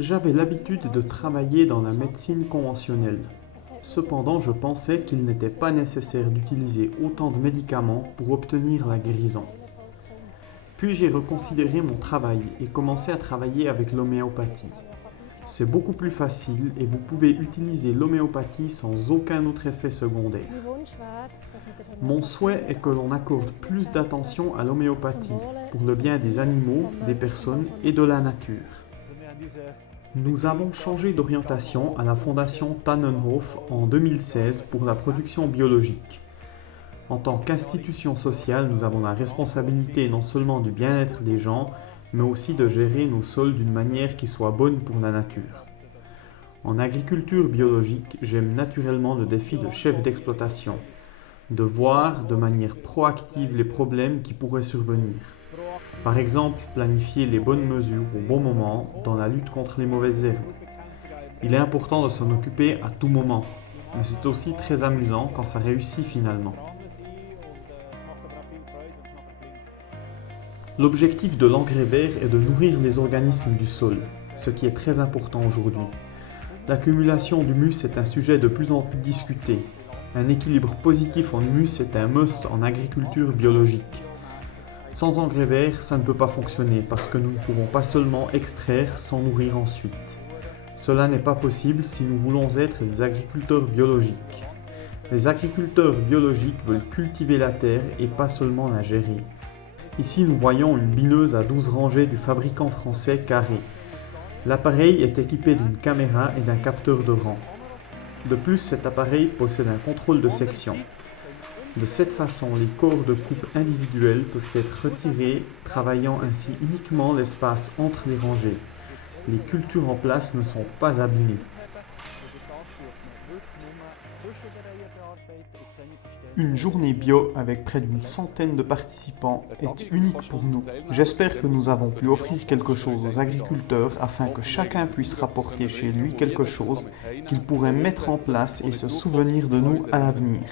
J'avais l'habitude de travailler dans la médecine conventionnelle. Cependant, je pensais qu'il n'était pas nécessaire d'utiliser autant de médicaments pour obtenir la guérison. Puis j'ai reconsidéré mon travail et commencé à travailler avec l'homéopathie. C'est beaucoup plus facile et vous pouvez utiliser l'homéopathie sans aucun autre effet secondaire. Mon souhait est que l'on accorde plus d'attention à l'homéopathie pour le bien des animaux, des personnes et de la nature. Nous avons changé d'orientation à la Fondation Tannenhof en 2016 pour la production biologique. En tant qu'institution sociale, nous avons la responsabilité non seulement du bien-être des gens, mais aussi de gérer nos sols d'une manière qui soit bonne pour la nature. En agriculture biologique, j'aime naturellement le défi de chef d'exploitation, de voir de manière proactive les problèmes qui pourraient survenir. Par exemple, planifier les bonnes mesures au bon moment dans la lutte contre les mauvaises herbes. Il est important de s'en occuper à tout moment, mais c'est aussi très amusant quand ça réussit finalement. L'objectif de l'engrais vert est de nourrir les organismes du sol, ce qui est très important aujourd'hui. L'accumulation d'humus est un sujet de plus en plus discuté. Un équilibre positif en humus est un must en agriculture biologique. Sans engrais vert, ça ne peut pas fonctionner parce que nous ne pouvons pas seulement extraire sans nourrir ensuite. Cela n'est pas possible si nous voulons être des agriculteurs biologiques. Les agriculteurs biologiques veulent cultiver la terre et pas seulement la gérer. Ici, nous voyons une bineuse à 12 rangées du fabricant français Carré. L'appareil est équipé d'une caméra et d'un capteur de rang. De plus, cet appareil possède un contrôle de section. De cette façon, les corps de coupe individuels peuvent être retirés, travaillant ainsi uniquement l'espace entre les rangées. Les cultures en place ne sont pas abîmées. Une journée bio avec près d'une centaine de participants est unique pour nous. J'espère que nous avons pu offrir quelque chose aux agriculteurs afin que chacun puisse rapporter chez lui quelque chose qu'il pourrait mettre en place et se souvenir de nous à l'avenir.